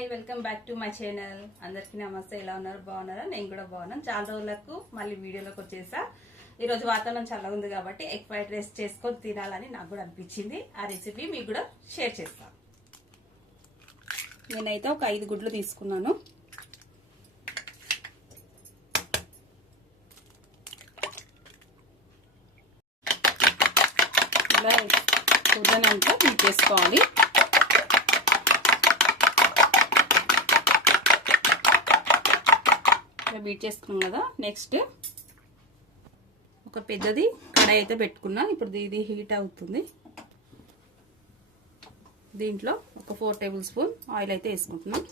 Hi welcome back to my channel. అందరికీ నమస్తే. ఎలా ఉన్నారు? బాగున్నారా? నేను కూడా బాగున్నాను. చాలా రోజులకు మళ్ళీ వీడియోలోకి వచ్చేసా. ఈరోజు వాతావరణం చల్లగా ఉంది కాబట్టి ఎగ్ ఫ్రైడ్ రైస్ చేసుకొని తినాలని నాకు కూడా అనిపించింది. ఆ రెసిపీ మీకు కూడా షేర్ చేస్తాను. నేనైతే ఒక 5 గుడ్లు తీసుకున్నాను. ఇలా గుడ్లనంతా తీసేసుకోవాలి. బీట్ చేసుకున్నాం కదా. నెక్స్ట్ ఒక పెద్దది కడాయి అయితే పెట్టుకున్నా. ఇప్పుడు ఇది హీట్ అవుతుంది. దీంట్లో ఒక 4 టేబుల్ స్పూన్ ఆయిల్ అయితే వేసుకుంటున్నాం.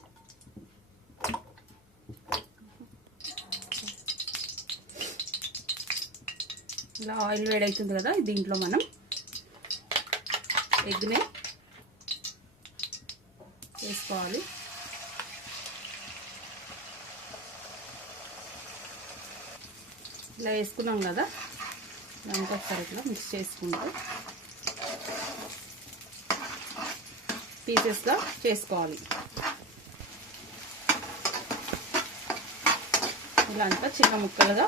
ఇలా ఆయిల్ వేడవుతుంది కదా. దీంట్లో మనం ఎగ్ని వేసుకోవాలి. ఇలా వేసుకున్నాం కదా. దాంతో ఒకసారి ఇట్లా మిక్స్ చేసుకుంటూ పీసెస్గా చేసుకోవాలి. ఇలా అంతా చిన్న ముక్కలుగా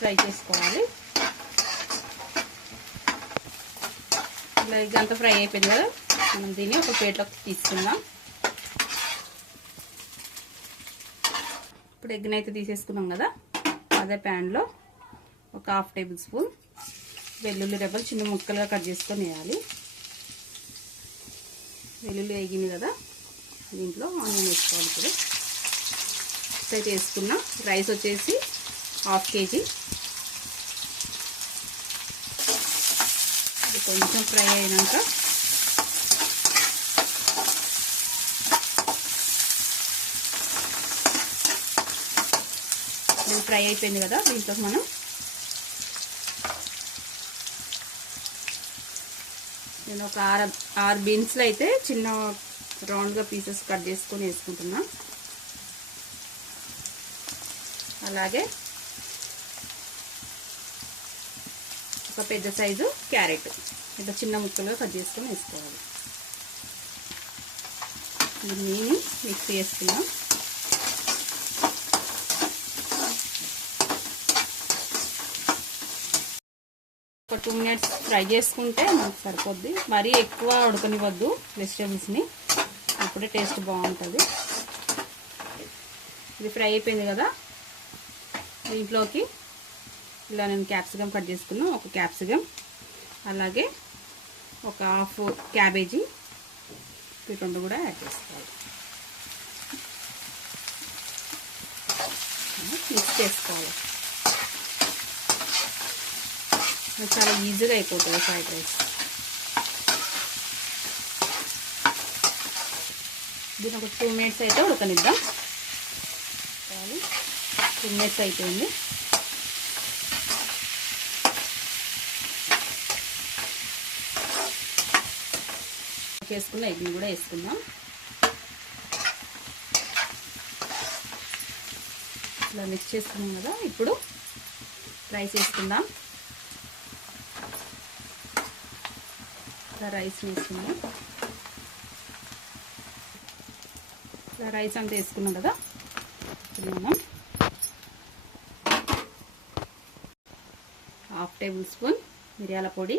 ఫ్రై చేసుకోవాలి. ఇలా ఇదంతా ఫ్రై అయిపోయింది కదా. మనం దీన్ని ఒక ప్లేట్లోకి తీసుకుందాం. ఇప్పుడు ఎగ్ని అయితే తీసేసుకున్నాం కదా. అదే ప్యాన్లో ఒక 1/2 టేబుల్ స్పూన్ వెల్లుల్లి రెబ్బలు చిన్న ముక్కలుగా కట్ చేసుకొని వేయాలి. వెల్లుల్లి వేగింది కదా. దీంట్లో ఆనియన్ వేసుకోవాలి. ఇప్పుడు అయితే వేసుకున్న రైస్ వచ్చేసి 1/2 కేజీ. ఇది కొంచెం ఫ్రై అయినాక ఫ్రై అయిపోయింది కదా. దీంట్లో మనం నేను ఒక 6 బీన్స్లో అయితే చిన్న రౌండ్గా పీసెస్ కట్ చేసుకొని వేసుకుంటున్నా. అలాగే ఒక పెద్ద సైజు క్యారెట్ ఇట్లా చిన్న ముక్కలుగా కట్ చేసుకొని వేసుకోవాలి. దీన్ని మిక్స్ చేసుకున్నాం. ఒక 2 మినిట్స్ ఫ్రై చేసుకుంటే మనకు సరిపోద్ది. మరీ ఎక్కువ ఉడకనివ్వద్దు వెజిటేబుల్స్ని, అప్పుడే టేస్ట్ బాగుంటుంది. ఇది ఫ్రై అయిపోయింది కదా. దీంట్లోకి ఇలా నేను క్యాప్సికమ్ కట్ చేసుకున్నా. ఒక క్యాప్సికమ్, అలాగే ఒక 1/2 క్యాబేజీ వీటి కూడా యాడ్ చేసుకోవాలి. మిక్స్ చేసుకోవాలి. చాలా ఈజీగా అయిపోతుంది ఫ్రైడ్ రైస్. దీన్ని ఒక 2 మినిట్స్ అయితే ఉడకనిద్దాం. 2 మినిట్స్ అయిపోయింది. చేసుకున్న ఎగ్ని కూడా వేసుకుందాం. ఇలా మిక్స్ చేసుకున్నాం కదా. ఇప్పుడు రైస్ వేసుకుందాం. రైస్ వేసుకున్నాం. ఇలా రైస్ అంతా వేసుకున్నాం కదా. ఇప్పుడు మనం 1/2 టేబుల్ స్పూన్ మిరియాల పొడి,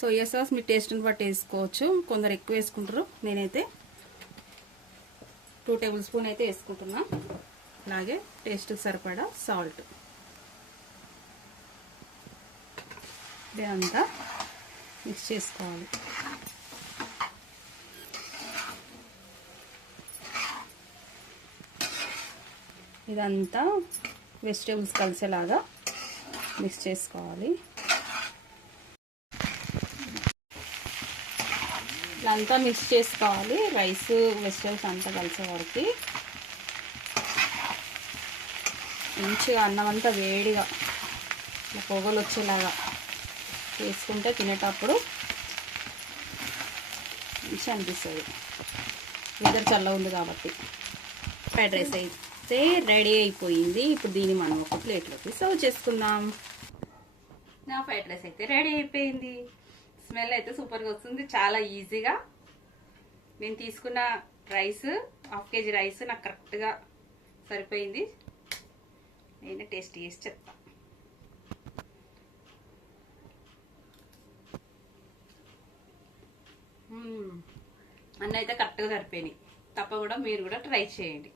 సోయా సాస్ మీ టేస్ట్ని బట్టి వేసుకోవచ్చు. కొందరు ఎక్కువ వేసుకుంటారు. నేనైతే 2 టేబుల్ స్పూన్ అయితే వేసుకుంటున్నా. అలాగే టేస్ట్కి సరిపడా సాల్ట్. ఇదంతా మిక్స్ చేసుకోవాలి. ఇదంతా వెజిటేబుల్స్ కలిసేలాగా మిక్స్ చేసుకోవాలి. ఇదంతా మిక్స్ చేసుకోవాలి. రైస్ వెజిటేబుల్స్ అంతా కలిసే వరకు మంచిగా అన్నం అంతా వేడిగా ఇట్లా పొగలు వచ్చేలాగా వేసుకుంటే తినేటప్పుడు మంచిగా అనిపిస్తుంది. వెదర్ చల్లగా ఉంది కాబట్టి. ఫ్రైడ్ రైస్ అయితే రెడీ అయిపోయింది. ఇప్పుడు దీన్ని మనం ఒక ప్లేట్లోకి సర్వ్ చేసుకుందాం. నా ఫ్రైడ్ రైస్ అయితే రెడీ అయిపోయింది. స్మెల్ అయితే సూపర్గా వస్తుంది. చాలా ఈజీగా నేను తీసుకున్న రైస్ 1/2 kg రైస్ నాకు కరెక్ట్గా సరిపోయింది. నేనే టేస్ట్ చేసి చెప్తా. అన్నీ అయితే కరెక్ట్గా సరిపోయినాయి. తప్పకుండా మీరు కూడా ట్రై చేయండి.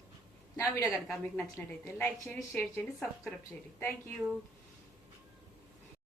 నా వీడియో కనుక మీకు నచ్చినట్టయితే లైక్ చేయండి, షేర్ చేయండి, సబ్స్క్రైబ్ చేయండి. Thank you.